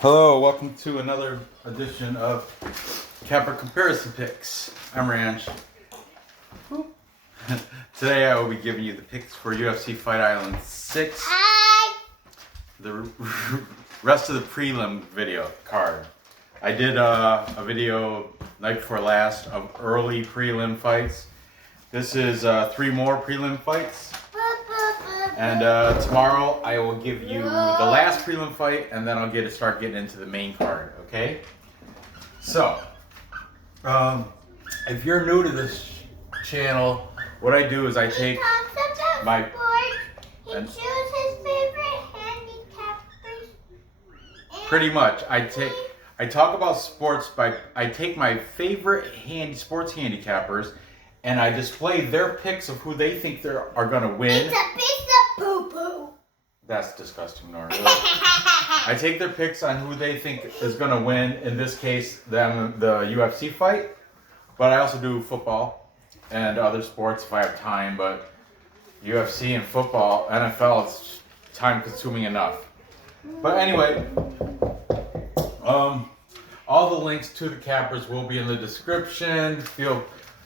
Hello, welcome to another edition of Capper Comparison Picks. I'm Ranch. Today I will be giving you the picks for UFC Fight Island 6. The rest of the prelim video card. I did a video night before last of early prelim fights. This is 3 more prelim fights. And tomorrow I will give you the last prelim fight, and then I'll start getting into the main card, okay? So, if you're new to this channel, what I do is I take my... He chooses his favorite handicappers. Pretty much. I talk about sports I take my favorite sports handicappers, and I display their picks of who they think are going to win. It's a piece of poo-poo. That's disgusting, Nora. I take their picks on who they think is going to win. In this case, the UFC fight. But I also do football and other sports if I have time. But UFC and football, NFL, it's time-consuming enough. But anyway, all the links to the cappers will be in the description.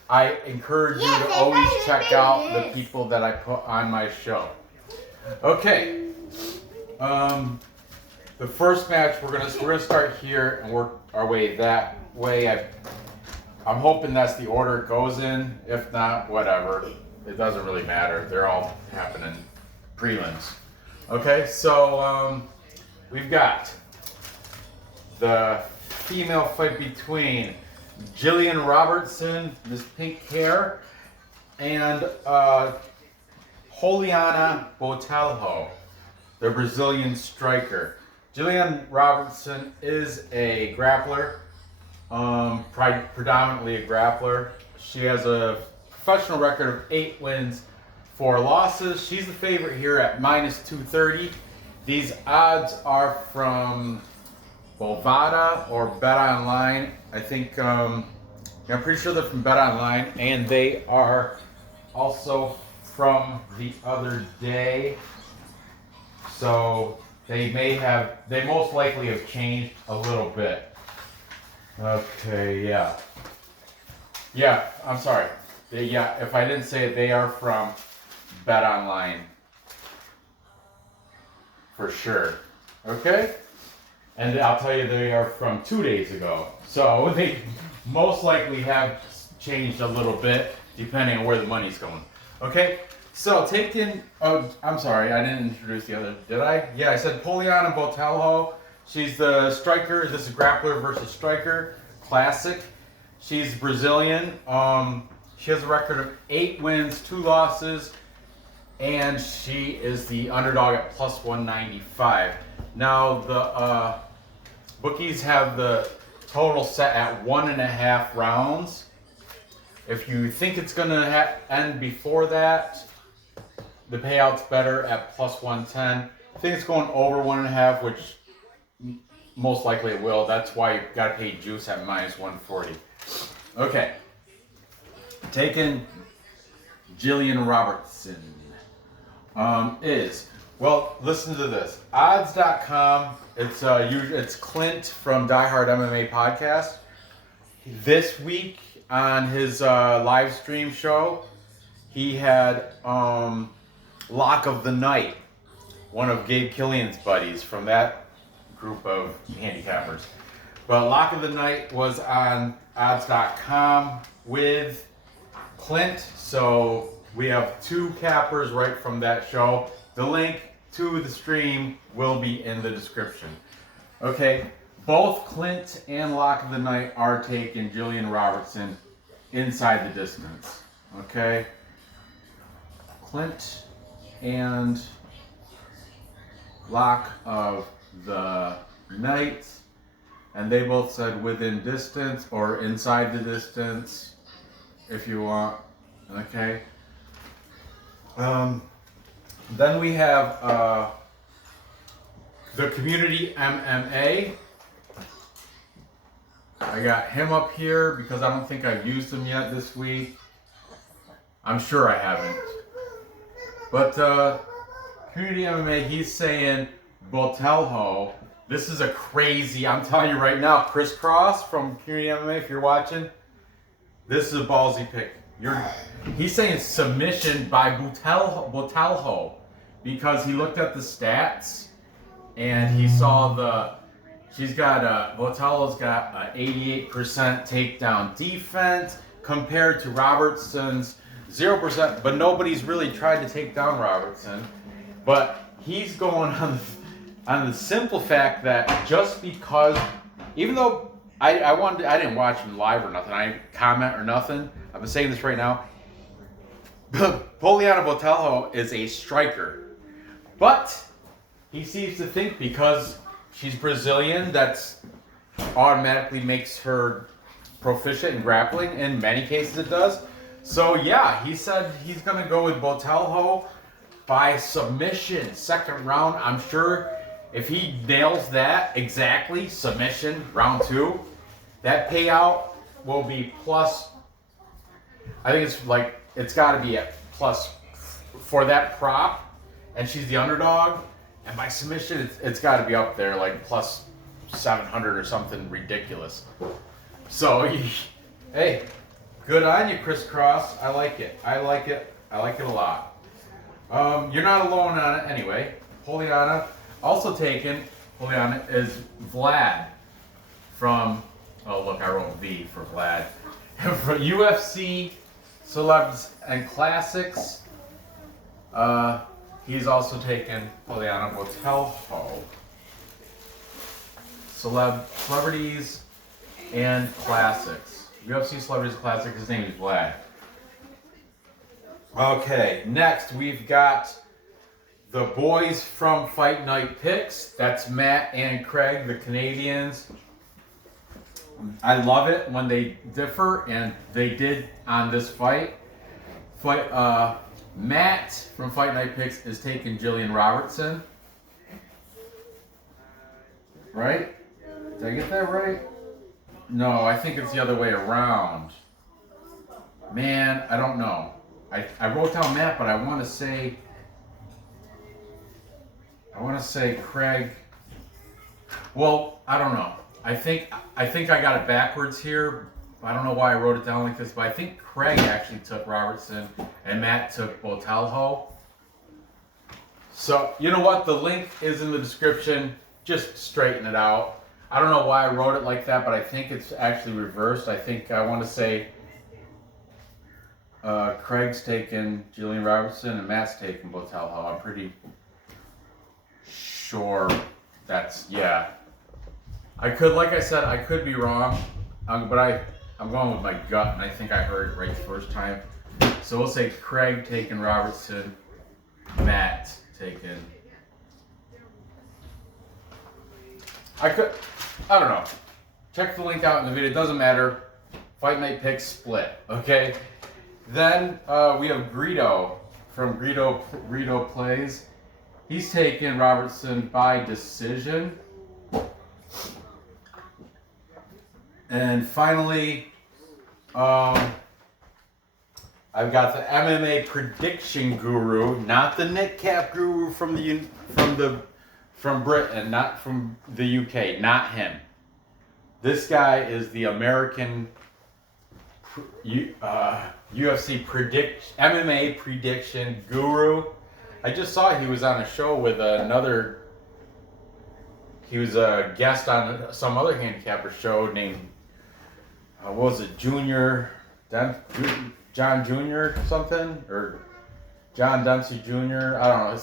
I encourage you to always check out the people that I put on my show. Okay. The first match we're gonna start here and work our way that way. I'm hoping that's the order it goes in. If not, whatever. It doesn't really matter. They're all happening prelims. Okay, so we've got the female fight between Jillian Robertson, this pink hair, and Poliana Botelho, the Brazilian striker. Jillian Robertson is a grappler, predominantly a grappler. She has a professional record of 8 wins, 4 losses. She's the favorite here at -230. These odds are from Bovada or Bet Online. I think, I'm pretty sure they're from Bet Online, and they are also from the other day. So they most likely have changed a little bit. Okay, yeah. Yeah, I'm sorry. If I didn't say it, they are from Bet Online. For sure. Okay? And I'll tell you, they are from 2 days ago. So they most likely have changed a little bit depending on where the money's going. Okay? So I'm sorry, I didn't introduce the other, did I? Yeah, I said Poliana Botelho. She's the striker. This is grappler versus striker. Classic. She's Brazilian. She has a record of 8 wins, 2 losses. And she is the underdog at +195. Now, the bookies have the total set at 1.5 rounds. If you think it's going to end before that, the payout's better at +110. I think it's going over 1.5, which most likely it will. That's why you've got to pay juice at -140. Okay. Taking Jillian Robertson. Well, listen to this. Odds.com. It's Clint from Die Hard MMA podcast. This week on his live stream show, he had Lock of the Night, one of Gabe Killian's buddies from that group of handicappers. But Lock of the Night was on Odds.com with Clint, so we have 2 cappers right from that show. The link to the stream will be in the description. Okay, both Clint and Lock of the Night are taking Jillian Robertson inside the distance. Okay, Clint and Lock of the Night, and they both said within distance or inside the distance, if you want. Okay. Then we have the Community MMA. I got him up here because I don't think I've used him yet this week. I'm sure I haven't. But Community MMA, he's saying Botelho This is a crazy, I'm telling you right now, Krause from Community MMA, if you're watching, this is a ballsy pick. He's saying submission by Botelho because he looked at the stats and he saw Botelho's got an 88% takedown defense compared to Robertson's 0%, but nobody's really tried to take down Robertson. But he's going on the simple fact that just because, even though I didn't watch him live or nothing, I didn't comment or nothing. I've been saying this right now. Poliana Botelho is a striker, but he seems to think because she's Brazilian, that's automatically makes her proficient in grappling. In many cases, it does. So yeah, he said he's gonna go with Botelho by submission, second round. I'm sure if he nails that exactly, submission, round 2, that payout will be plus, I think it's got to be at plus for that prop, and she's the underdog, and by submission, it's got to be up there, like plus 700 or something ridiculous. So, hey, good on you, Krause. I like it. I like it a lot. You're not alone on it anyway. Poliana. Also taken, Poliana, is Vlad from, oh look, I wrote V for Vlad, from UFC Celebs and Classics. He's also taken Poliana Botelho. Celebrities and Classics. UFC Celebrities and Classics, his name is Vlad. Okay, next we've got the boys from Fight Night Picks. That's Matt and Craig, the Canadians. I love it when they differ, and they did on this fight. Matt from Fight Night Picks is taking Jillian Robertson. Right? Did I get that right? No, I think it's the other way around. Man, I don't know. I wrote down Matt, but I want to say Craig. Well, I don't know. I think I got it backwards here. I don't know why I wrote it down like this, but I think Craig actually took Robertson and Matt took Botelho. So, you know what? The link is in the description. Just straighten it out. I don't know why I wrote it like that, but I think it's actually reversed. I think I want to say Craig's taking Julian Robinson and Matt's taking Botelho. I'm pretty sure that's, yeah. Like I said, I could be wrong, but I'm going with my gut, and I think I heard it right the first time. So we'll say Craig taking Robertson, Matt taking. I don't know. Check the link out in the video. It doesn't matter. Fight Night Picks split. Okay. Then we have Greedo from Greedo Plays. He's taking Robertson by decision. And finally, I've got the MMA prediction guru, not the Nitcap guru from Britain, not from the UK, not him. This guy is the American UFC MMA prediction guru. I just saw he was on a show with another. He was a guest on some other handicapper show named. What was it, John Jr. something, or John Dempsey Jr. I don't know.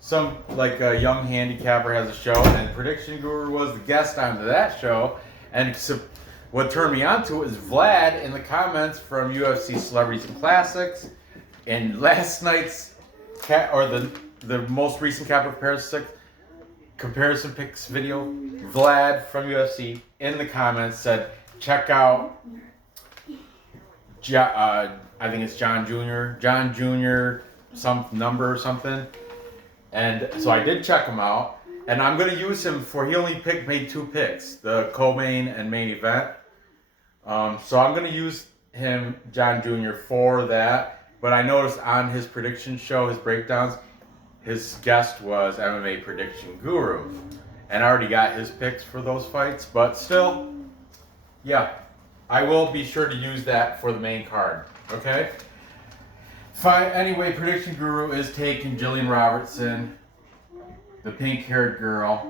Some like a young handicapper has a show, and Prediction Guru was the guest on that show. And so what turned me on to it is Vlad in the comments from UFC Celebrities and Classics, and last night's the most recent Capper comparison picks video. Vlad from UFC in the comments said, check out, I think it's John Jr., some number or something. And so I did check him out. And I'm going to use him he only made 2 picks, the co-main and main event. So I'm going to use him, John Jr., for that. But I noticed on his prediction show, his breakdowns, his guest was MMA Prediction Guru. and I already got his picks for those fights. But still, yeah, I will be sure to use that for the main card. Okay. Fine. Anyway, Prediction Guru is taking Jillian Robertson, the pink-haired girl.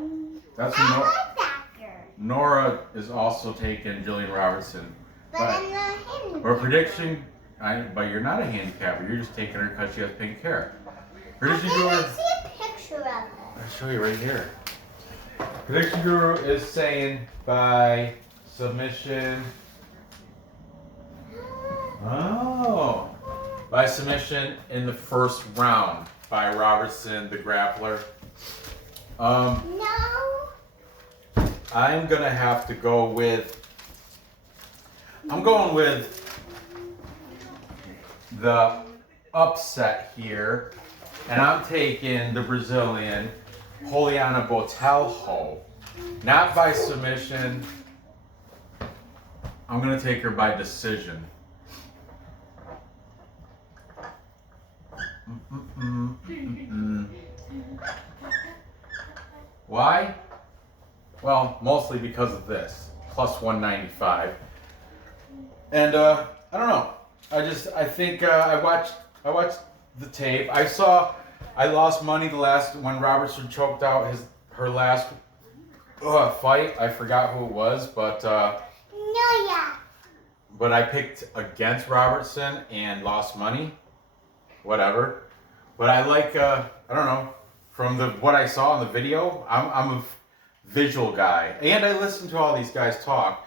That's who I like that girl. Nora is also taking Julian Robinson. But I'm not him. Or prediction, but you're not a handicapper. You're just taking her because she has pink hair. Prediction Guru. I see a picture of her. I'll show you right here. Prediction Guru is saying by submission. Oh, by submission in the first round by Robertson, the grappler. No. I'm gonna have to go with. I'm going with the upset here, and I'm taking the Brazilian Poliana Botelho, not by submission. I'm gonna take her by decision. Why? Well, mostly because of this. Plus 195. And I don't know. I think I watched the tape. I lost money when Robertson choked out her last fight. I forgot who it was, but but I picked against Robertson and lost money. Whatever. But I like I don't know, from what I saw in the video, I'm a visual guy, and I listen to all these guys talk,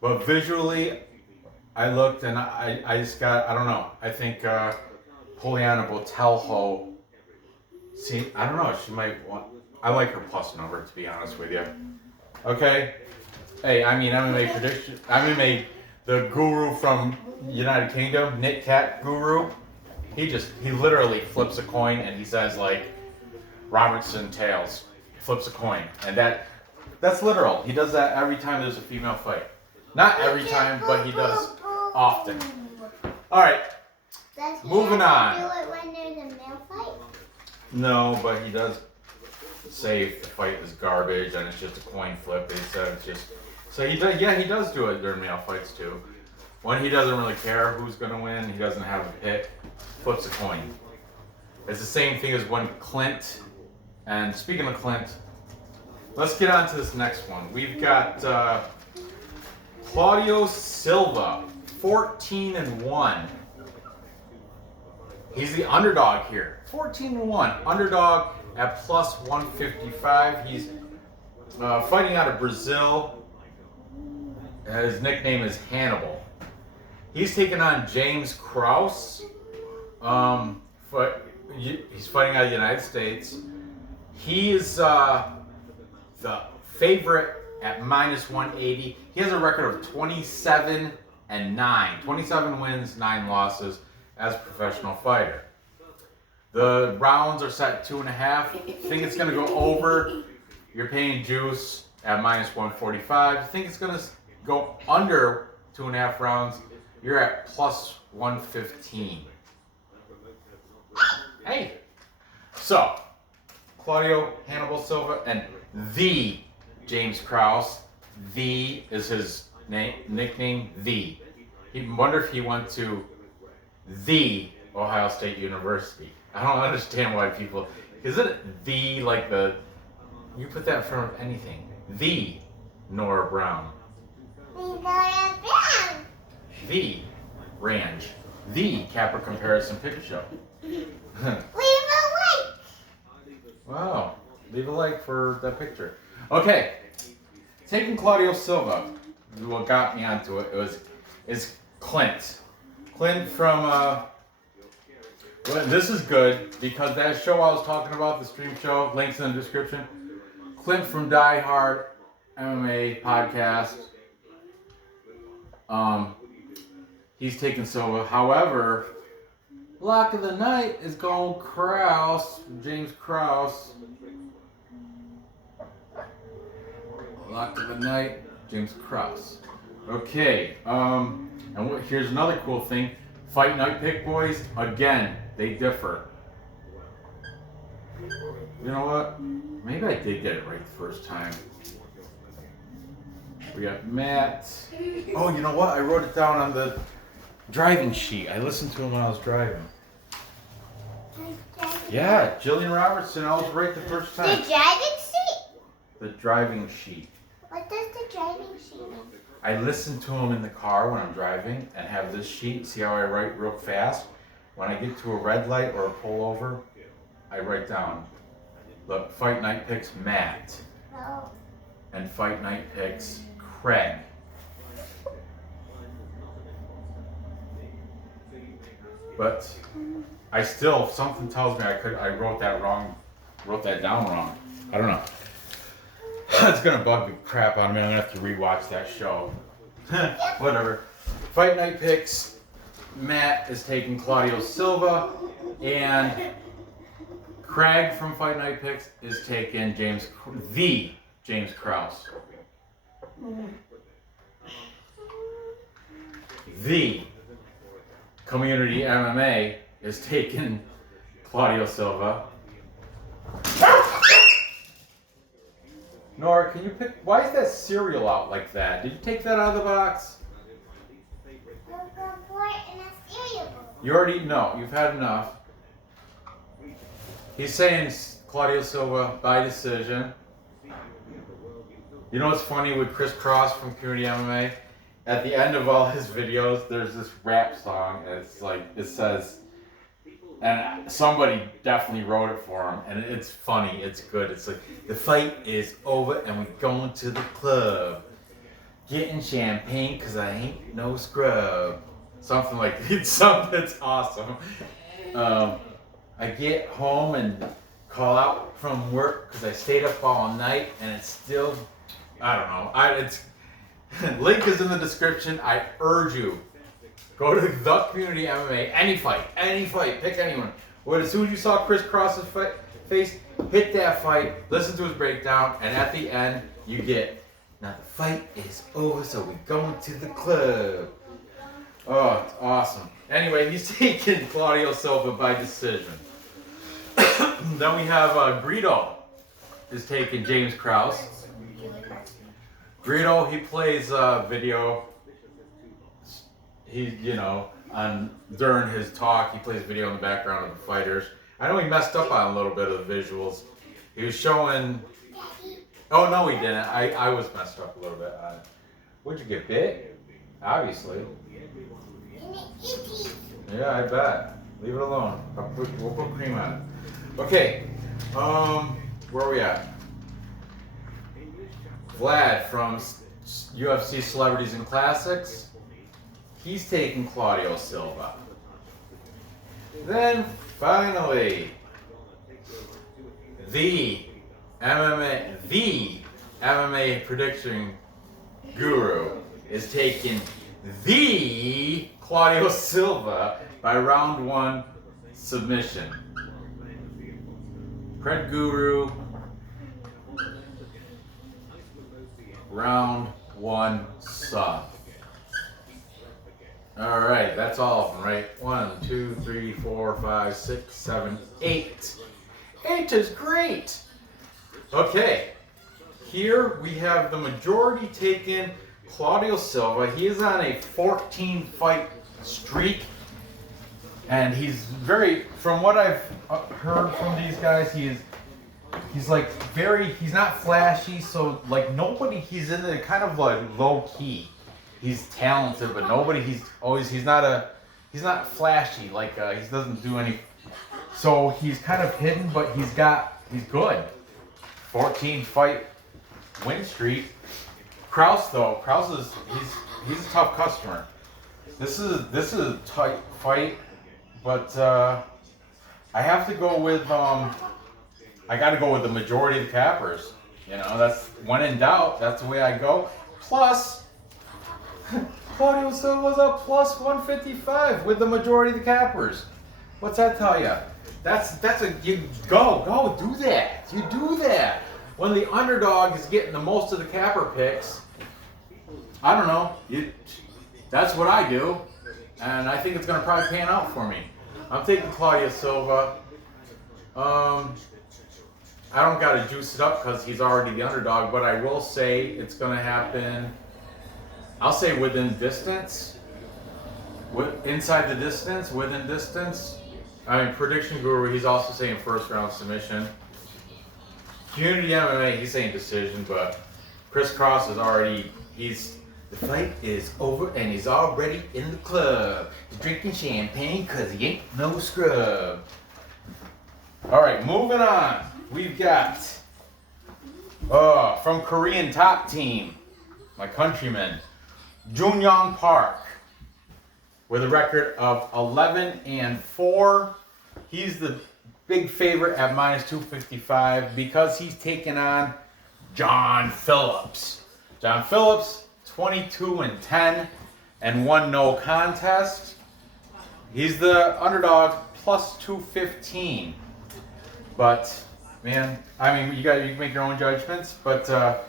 but visually I looked and I just got, I don't know, I think Poliana Botelho, see, I don't know, she might want, I like her plus number, to be honest with you. Okay, hey, I mean, the guru from United Kingdom, Knit Cat Guru, he literally flips a coin and he says like, Robertson tails. Flips a coin, and that's literal. He does that every time there's a female fight. Not every time, but he does often. All right, moving on. Do it when there's a male fight? No, but he does say if the fight is garbage and it's just a coin flip. He said it's just. So he does. Yeah, he does do it during male fights too. When he doesn't really care who's gonna win, he doesn't have a pick. Flips a coin. It's the same thing as when Clint. And speaking of Clint, let's get on to this next one. We've got Claudio Silva, 14-1. He's the underdog here. 14-1. Underdog at plus 155. He's fighting out of Brazil. His nickname is Hannibal. He's taking on James Krause. He's fighting out of the United States. He is the favorite at minus 180. He has a record of 27-9. 27 wins, 9 losses as a professional fighter. The rounds are set at 2.5. Think it's going to go over. You're paying juice at minus 145. Think it's going to go under 2.5 rounds. You're at plus 115. Hey. So, Claudio Hannibal Silva and the James Krause. The is his nickname. The. He wonder if he went to the Ohio State University. I don't understand why people. Isn't it the like the? You put that in front of anything. The Nora Brown. The Ranch. The Capper Comparison Picture Show. Leave a like. Wow. Leave a like for that picture. Okay. Taking Claudio Silva. What got me onto it is Clint. Clint from well, this is good because that show I was talking about, the stream show, links in the description. Clint from Die Hard MMA podcast. He's taking Silva. However, lock of the night is going Krause, James Krause. Lock of the night, James Krause. Okay, here's another cool thing. Fight night pick boys, again, they differ. You know what? Maybe I did get it right the first time. We got Matt. Oh, you know what? I wrote it down on the driving sheet. I listened to him when I was driving. Yeah, Jillian Robertson. I was right the first time. The driving seat? The driving sheet. What does the driving sheet mean? I listen to him in the car when I'm driving and have this sheet. See how I write real fast? When I get to a red light or a pullover, I write down, look, Fight Night picks Matt. No. And Fight Night picks Craig. But I still, something tells me I wrote that down wrong. I don't know. It's gonna bug the crap out of me. I'm gonna have to rewatch that show. Whatever. Fight Night picks. Matt is taking Claudio Silva, and Craig from Fight Night picks is taking James Krause. The Community MMA is taking Claudio Silva. Nora, can you pick? Why is that cereal out like that? Did you take that out of the box? You already know. You've had enough. He's saying Claudio Silva by decision. You know what's funny with Chris Cross from Community MMA? At the end of all his videos, there's this rap song, and it's like, it says, and somebody definitely wrote it for him, and it's funny, it's good. It's like, the fight is over, and we're going to the club, getting champagne, cause I ain't no scrub. Something like, it's awesome. I get home and call out from work, cause I stayed up all night, and it's still, I don't know, link is in the description. I urge you, go to the Community MMA, any fight, pick anyone. As soon as you saw Chris Cross's face, hit that fight, listen to his breakdown, and at the end, you get, now the fight is over, so we're going to the club. Oh, it's awesome. Anyway, he's taking Claudio Silva by decision. Then we have Greedo is taking James Krause. Greedo, he plays video. He, during his talk, he plays video in the background of the fighters. I know he messed up on a little bit of the visuals. He was showing. Oh no, he didn't. I was messed up a little bit on it. Would you get bit? Obviously. Yeah, I bet. Leave it alone. We'll put cream on it. Okay. Where are we at? Vlad from UFC Celebrities and Classics. He's taking Claudio Silva. Then finally, the MMA prediction guru is taking the Claudio Silva by round 1 submission. Pred Guru, round 1 sub. All right, that's all of them, right? 1, 2, 3, 4, 5, 6, 7, 8. 8 is great. Okay, here we have the majority taken Claudio Silva. He is on a 14-fight streak, and he's from what I've heard from these guys, he's not flashy, so like nobody, he's in the kind of like low key. He's talented, but he's not flashy, like he doesn't do any, so he's kind of hidden, but he's good. 14-fight win streak. Krause is he's a tough customer. This is a tight fight, but I have to go with I got to go with the majority of the cappers. That's when in doubt. That's the way I go. Plus, Claudio Silva's up plus 155 with the majority of the cappers. What's that tell you? You do that. You do that. When the underdog is getting the most of the capper picks, I don't know. That's what I do, and I think it's going to probably pan out for me. I'm taking Claudio Silva. I don't got to juice it up because he's already the underdog, but I will say it's going to happen, I'll say within distance. Inside the distance, within distance. I mean, Prediction Guru, he's also saying first round submission. Community MMA, he's saying decision, but Chris Krause is already, the fight is over and he's already in the club. He's drinking champagne because he ain't no scrub. All right, moving on. We've got, from Korean top team, my countryman, Julian Park, with a record of 11-4. He's the big favorite at -255 because he's taking on John Phillips. John Phillips, 22-10 and 1 no contest. He's the underdog, +215. But man, I mean, you can make your own judgments, but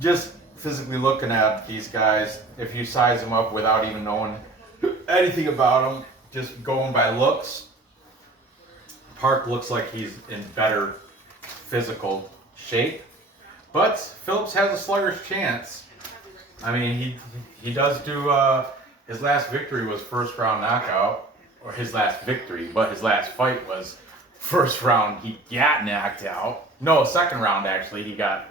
just physically looking at these guys, if you size them up without even knowing anything about them, just going by looks, Park looks like he's in better physical shape. But Phillips has a sluggish chance. I mean, he does do, his last victory was first round knockout, or his last victory, but his last fight was first round, he got knocked out. No, second round actually, he got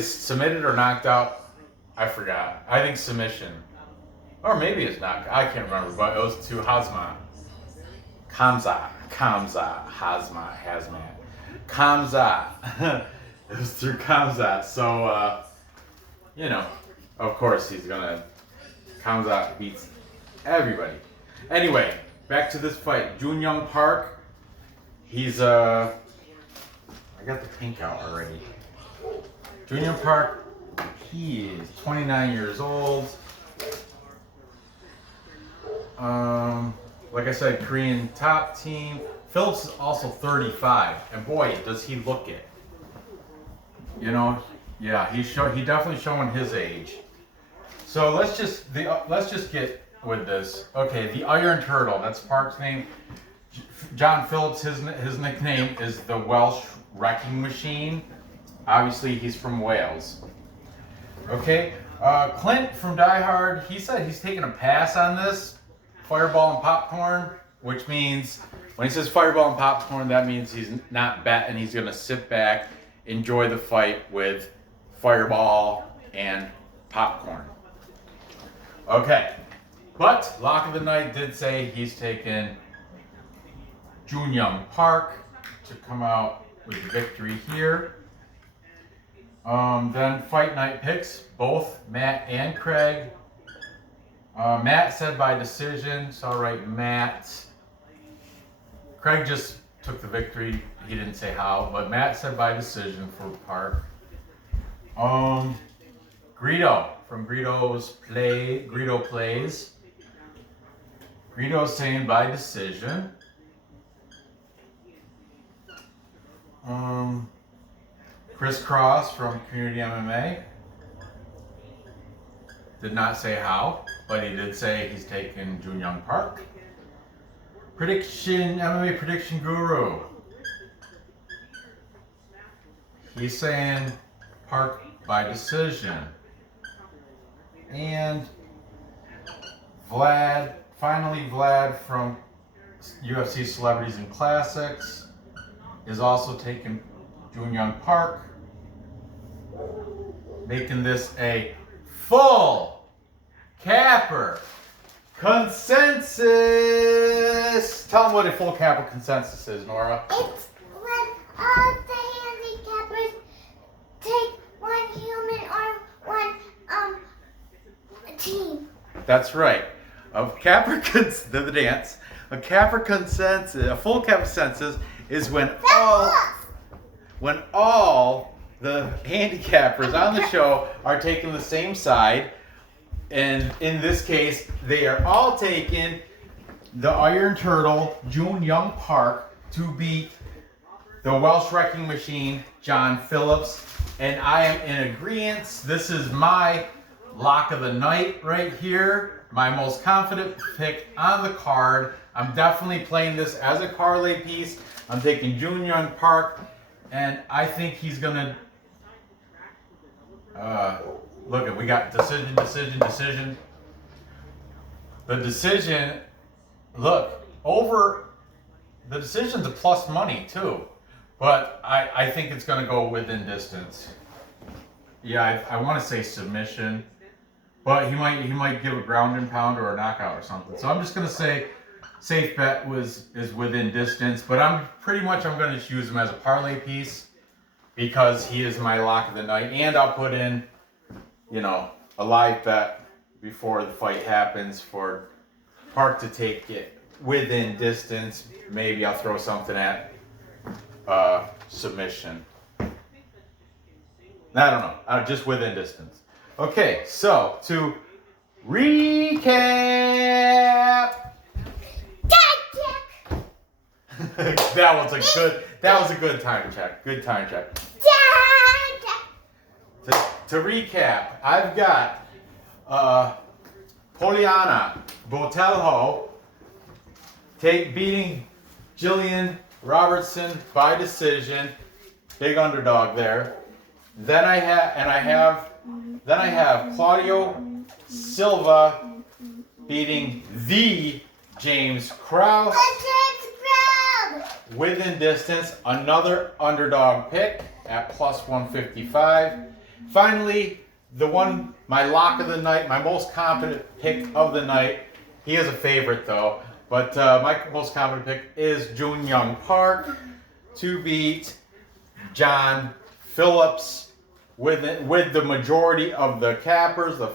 submitted or knocked out. I forgot. I think submission. Or maybe it's knockout. I can't remember, but it was to Hazmat. Hazmat. It was through Kamzat. So, you know, of course he's gonna, Kamzat beats everybody. Anyway, back to this fight. Julian Park, he's, I got the pink out already. Julian Park, he is 29 years old. Like I said, Korean top team. Phillips is also 35, and boy, does he look it. You know, yeah, he's definitely showing his age. So let's just get with this. Okay, the Iron Turtle. That's Park's name. John Phillips, his nickname is the Welsh Wrecking Machine. Obviously, he's from Wales. Okay, Clint from Die Hard. He said he's taking a pass on this. Fireball and popcorn, which means when he says fireball and popcorn, that means he's not betting. He's going to sit back, enjoy the fight with fireball and popcorn. Okay, but Lock of the Night did say he's taking Julian Park to come out with the victory here. Then Fight Night picks, both Matt and Craig. Matt said by decision, so all right, Matt. Craig just took the victory. He didn't say how, but Matt said by decision for Park. Greedo from Greedo Plays. Greedo's saying by decision. Chris Krause from Community MMA. Did not say how, but he did say he's taking Julian Park. MMA Prediction Guru. He's saying Park by decision. And Vlad from UFC Celebrities and Classics is also taking Julian Park, making this a full capper consensus. Tell them what a full capper consensus is, Nora. It's when all the handicappers take one human or one team. That's right. A full capper consensus is when all the handicappers on the show are taking the same side, and in this case, they are all taking the Iron Turtle, Julian Park, to beat the Welsh Wrecking Machine, John Phillips, and I am in agreement. This is my lock of the night right here, my most confident pick on the card. I'm definitely playing this as a parlay piece. I'm taking Julian Park And I think he's gonna. Look, we got decision. The decision. Look, over. The decision's a plus money too, but I think it's gonna go within distance. Yeah, I want to say submission, but he might give a ground and pound or a knockout or something. So I'm just gonna say safe bet is within distance, but I'm gonna use him as a parlay piece because he is my lock of the night, and I'll put in, a live bet before the fight happens for Park to take it within distance. Maybe I'll throw something at submission. I don't know. Just within distance. Okay, so to recap. That was a good time check. Good time check. To recap, I've got Poliana, Botelho beating Jillian Robertson by decision. Big underdog there. Then I have Claudio Silva beating the James Krause within distance. Another underdog pick at plus 155. Finally, my lock of the night, my most confident pick of the night. He is a favorite though, but my most confident pick is Julian Park to beat John Phillips with the majority of the cappers, the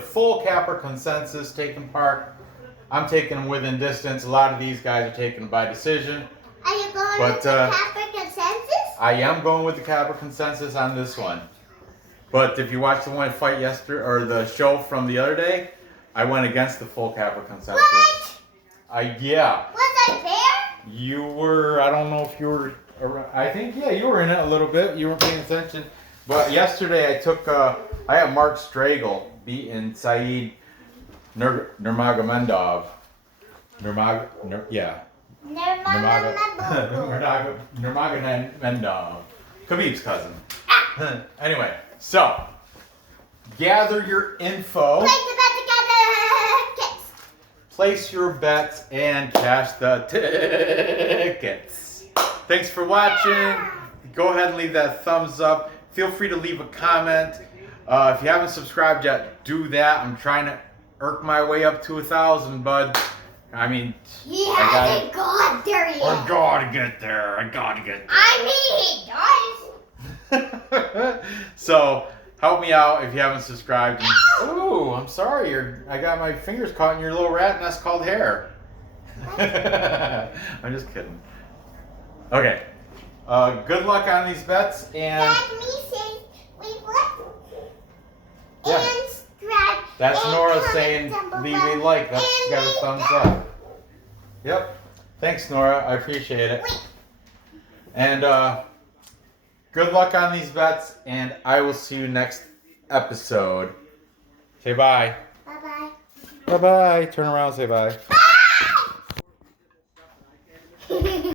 full capper consensus taking Park. I'm taking him within distance. A lot of these guys are taking by decision. Are you going with the capper consensus? I am going with the capper consensus on this one. But if you watched the one fight yesterday, or the show from the other day, I went against the full capper consensus. What? Yeah. Was I there? You were, I don't know if you were, I think, yeah, you were in it a little bit. You weren't paying attention. But yesterday I had Mark Stragle beating Saeed Nurmagomedov. Nurmagomedov. Khabib's cousin. Anyway, so gather your info. Place the bet together. Place your bets and cash the tickets. Thanks for watching. Go ahead and leave that thumbs up. Feel free to leave a comment. If you haven't subscribed yet, do that. I'm trying to irk my way up to 1,000, bud. I mean, He hasn't got there yet. I gotta get there. He does. So help me out if you haven't subscribed. Ooh, I'm sorry. I got my fingers caught in your little rat nest called hair. I'm just kidding. Okay. Good luck on these bets and. That me says we what? Yeah. And subscribe. That's and Nora comment saying down below. leave a like. That's got a thumbs up. Yep. Thanks, Nora. I appreciate it. Wait. And good luck on these bets, and I will see you next episode. Say bye. Bye bye. Bye bye. Turn around. Say bye. Bye.